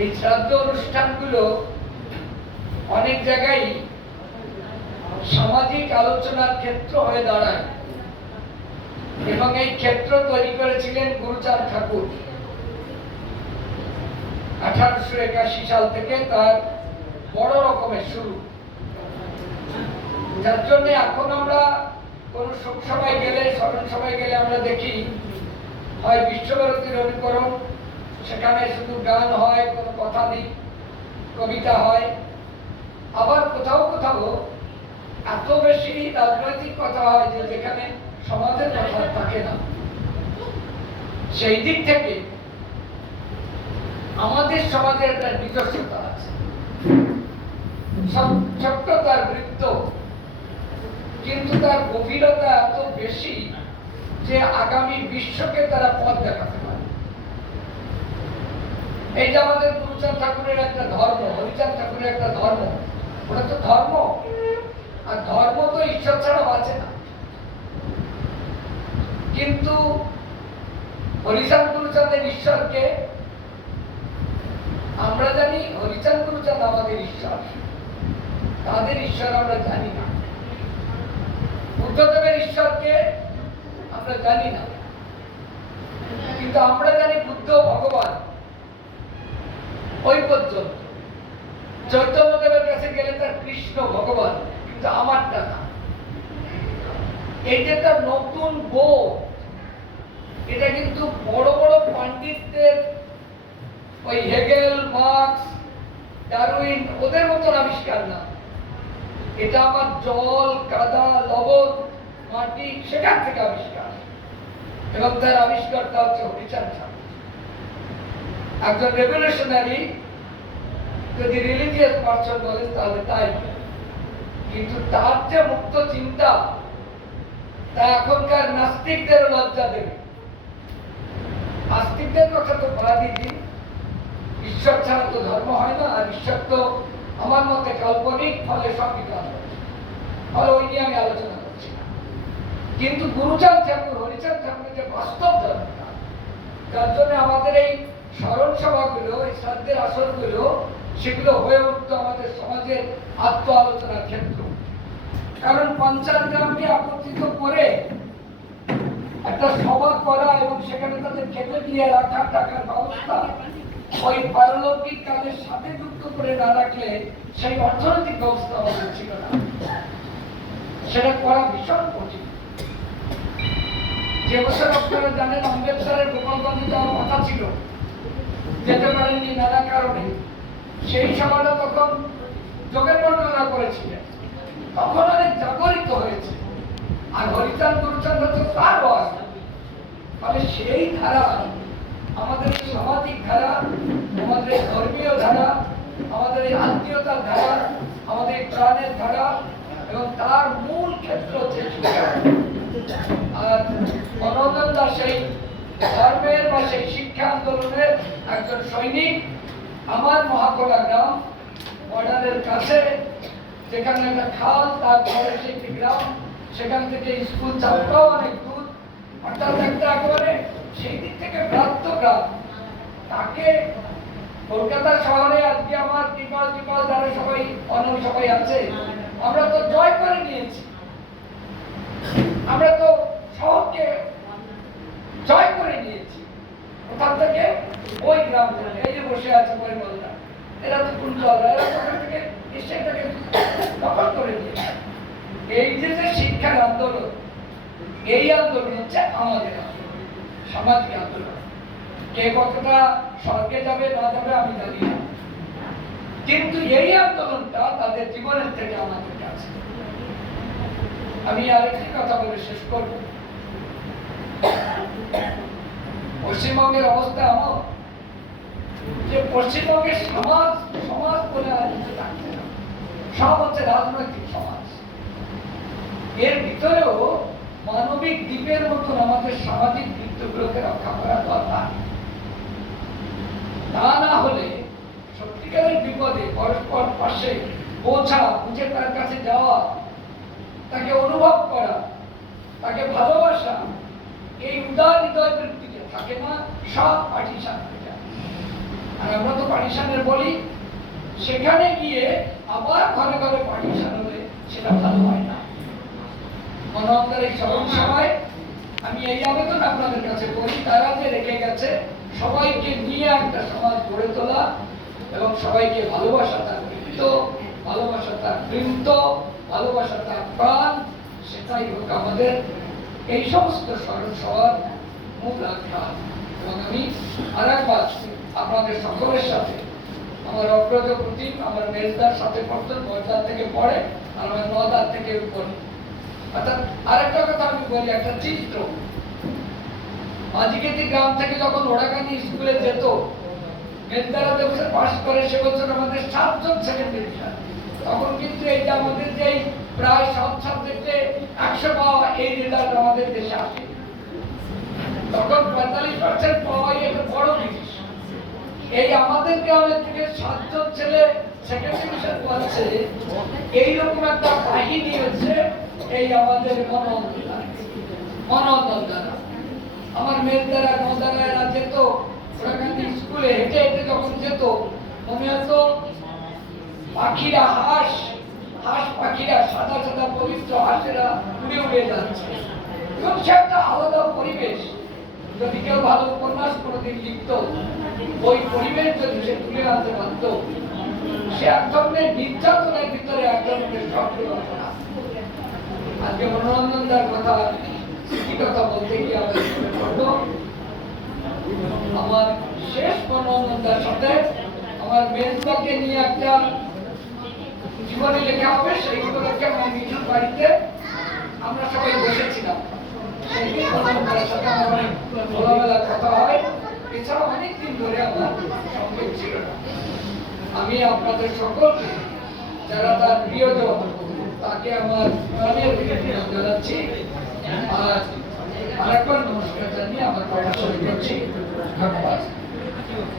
এই শ্রাদ্ধ অনুষ্ঠানগুলো অনেক জায়গায় সামাজিক আলোচনার ক্ষেত্র হয়ে দাঁড়ায় এবং এই ক্ষেত্র তৈরি করেছিলেন গুরুচাঁদ ঠাকুর। 1881 সাল থেকে তার বড় রকমের শুরু, যার জন্য এখন আমরা কোন শোক সভায় গেলে, স্মরণ সভায় গেলে আমরা দেখি হয় বিশ্বভারতীর অনুকরণ, সেখানে শুধু গান হয়, কোনো কথা নেই, কবিতা হয়। আবার কোথাও কোথাও এত বেশি রাজনৈতিক কথা হয় যে যেখানে সমাজের কথা থাকে না। সেই দিক থেকে আমাদের সমাজের একটা নিজস্বতা আছে, ছোট্ট তার বৃত্ত, কিন্তু তার গভীরতা এত বেশি যে আগামী বিশ্বকে তারা পথ দেখাতে পারে। এই যে আমাদের গুরুচাঁদ ঠাকুরের একটা ধর্ম, হরিচাঁদ ঠাকুরের একটা ধর্ম, ওটা তো ধর্ম, আর ধর্ম তো ঈশ্বর ছাড়া বাঁচে না। কিন্তু হরিচাঁদ গুরুচাঁদের ঈশ্বরকে আমরা জানি, হরিচাঁদ গুরুচাঁদ আমাদের ঈশ্বর, তাদের ঈশ্বর আমরা জানি না। বুদ্ধদেবের ঈশ্বরকে আমরা জানি না, কিন্তু আমরা জানি বুদ্ধ ভগবান। ওই পর্যন্ত চৈতন্যদেবের কাছে গেলে তার কৃষ্ণ ভগবান, কিন্তু আমারটা না। এই যে তার নতুন বোধ, এটা কিন্তু বড় বড় পণ্ডিতদের, ওই হেগেল, মার্কস, ডারউইন, ওদের মতন আবিষ্কার না। এটা আমার জল, কাদা, লবণ, মাটি, সেখান থেকে আবিষ্কার, এবং তার আবিষ্কারটা হচ্ছে হরিচাঁদ ঠাকুর। একজন রেভলিউশনারি যদি রিলিজিয়াস পার্সন বলেন তাহলে তাই, কিন্তু তার যে মুক্ত চিন্তা, তা এখনকার নাস্তিকদের লজ্জা দেবে। আস্তিকদের কথা তো বাদই দিন, ঈশ্বর ছাড়া তো ধর্ম হয় না, আর ঈশ্বর তো আমার মতে কাল্পনিক, ফলে সংবিধান, ফলে ওই নিয়ে আমি আলোচনা করছি না। কিন্তু গুরুচাঁদ ঠাকুর, হরিচাঁদ ঠাকুরের যে বাস্তব ধর্মটা, তার জন্য আমাদের এই স্মরণ সভাগুলো, এই শ্রাদ্ধের আসরগুলো, সেগুলো হয়ে উঠতো আমাদের সমাজের আত্ম আলোচনার ক্ষেত্র। কারণ পঞ্চাগ্রামকে একত্রিত করে একটা সভা করা এবং সেখানে তাদের খেতে দিয়ে রাখার টাকার ব্যবস্থা ওই পারলৌকিক কালের সাথে যুক্ত করে না রাখলে সেই অর্থনৈতিক ব্যবস্থা আমাদের ছিল না, সেটা করা ভীষণ কঠিন। যে বছর আপনারা জানেন আম্বেদকরের গোপালগঞ্জে যাওয়ার কথা ছিল, যেতে পারেননি নানা কারণে, সেই সময়টা তখন যোগের বর্ণনা করেছিলেন, তখন অনেক জাগরিত হয়েছে। আর হরিচাঁদ গুরুচাঁদ হচ্ছে তার বয়স, ফলে সেই ধারা, আমাদের সামাজিক ধারা, আমাদের ধর্মীয় ধারা, আমাদের এই আত্মীয়তার ধারা, আমাদের প্রাণের ধারা, এবং তার মূল ক্ষেত্র হচ্ছে শিক্ষা। আর মনোরঞ্জন দাস সেই ধর্মের বা সেই শিক্ষা আন্দোলনের একজন সৈনিক। আমার মহাকোলা গ্রাম, বর্ডারের কাছে, যেখানে একটা খাল, তারপরে সেই গ্রাম, সেখান থেকে স্কুল যাত্রাও অনেক দূর, অর্থাৎ একটা একেবারে সেই দিক থেকে প্রাপ্ত গ্রাম। তাকে কলকাতা শহরে আজকে আমার ত্রিপাল যারা সবাই অনেক সবাই আছে, আমরা তো জয় করে নিয়েছি, আমরা তো শহরকে জয় করে নিয়েছি। ওখান থেকে ওই গ্রাম থেকে, এই যে বসে আছে পরিমলরা, এরা তো কুঞ্জলরা, এরা ওখান থেকে সেটাকে দখল করে নিয়েছে। এই যে শিক্ষার আন্দোলন, এই আন্দোলন হচ্ছে আমাদের আন্দোলন, সামাজিক আন্দোলন। কে কতটা স্বর্গে যাবে না যাবে আমি জানি না, কিন্তু এই আন্দোলনটা তাদের জীবনের থেকে আমাদের কাছে। আমি আরেকটি কথা বলে শেষ করব। পশ্চিমবঙ্গের অবস্থা এমন যে পশ্চিমবঙ্গের সমাজ বলে আর কিছু থাকছে না, সব হচ্ছে রাজনৈতিক সমাজ। এর ভিতরেও মানবিক দ্বীপের মতন আমাদের সামাজিক বৃত্তগুলোকে রক্ষা করা দরকার। তা না হলে সত্যিকারের বিপদে পরস্পর পাশে পৌঁছা, বুঝে তার কাছে যাওয়া, তাকে অনুভব করা, তাকে ভালোবাসা, এই উদার হৃদয় বৃত্তিতে থাকে না, সব পার্টি সাথে যায়। আর আমরা তো পার্টিশনের বলি, সেখানে গিয়ে আবার ঘরে ঘরে পার্টিশন হলে সেটা ভালো হয় না। মনোহরদার এই স্মরণ সভায় আমি এই আবেদন আপনাদের কাছে করি, তারা যে রেখে গেছে সবাইকে নিয়ে একটা সমাজ গড়ে তোলা এবং সবাইকে ভালোবাসা তার বৃত্ত, ভালোবাসা তার বৃত্ত, ভালোবাসা তার প্রাণ, সেটাই হোক আমাদের এই সমস্ত স্মরণ সভার মূল আখ্যা। এবং আমি আর একবার আপনাদের সকলের সাথে আমার অগ্রজ প্রতীক আমার মেজদার সাথে পড়তেন, মজদার থেকে পড়ে আর আমার নদার থেকে উপরে। অর্থাৎ আরেকটা কথা আমি বলি, একটা চিত্র, মাঝিকেতি গ্রাম থেকে যখন ওড়াকানি স্কুলে যেত, মেজদারা যে বছর পাস করে সে বছর আমাদের 7 জন সেকেন্ড ডিভিশন। তখন কিন্তু এই যে আমাদের যে প্রায় সব সাবজেক্টে 100 পাওয়া, এই রেজাল্ট আমাদের দেশে আসে। তখন 45% পাওয়াই একটা বড় জিনিস। এই আমাদের গ্রামের থেকে 7 জন ছেলে সেকেন্ড ডিভিশন পাচ্ছে, এইরকম একটা কাহিনী হচ্ছে এই আমাদের মনোনন্দন দ্বারা। আমার মেয়েরা নদারা এরা যেত ওরাকান্দি স্কুলে হেঁটে হেঁটে যখন যেত, মনে হতো পাখিরা হাঁস পাখিরা সাদা সাদা পবিত্র হাঁসেরা উড়ে উড়ে যাচ্ছে। এবং সে একটা আলাদা পরিবেশ। যদি কেউ ভালো উপন্যাস কোনোদিন লিখত, ওই পরিবেশ যদি সে তুলে আনতে পারত, সে এক ধরনের নির্যাতনের ভিতরে এক ধরনের সক্রিয়তা। আজকে মনোরঞ্জনদার কথা কথা বলতে গিয়ে আমাদের পড়বো। আমার শেষ মনোরঞ্জনদার সাথে আমার মেজদাকে নিয়ে একটা জীবনী লেখা হবে, সেইগুলো লেখা আমার মিঠুর বাড়িতে আমরা সবাই বসেছিলাম। মনোরঞ্জনদার সাথে আমার অনেক খোলামেলা কথা হয়, এছাড়া অনেকদিন ধরে আমার সঙ্গে ছিল না। আমি আপনাদের সকলকে যারা তার প্রিয়জন তাকে আমার প্রাণের জানাচ্ছি। আর আরেকবার নমস্কার জানিয়ে আমার কথা শুরু করছি। ধন্যবাদ।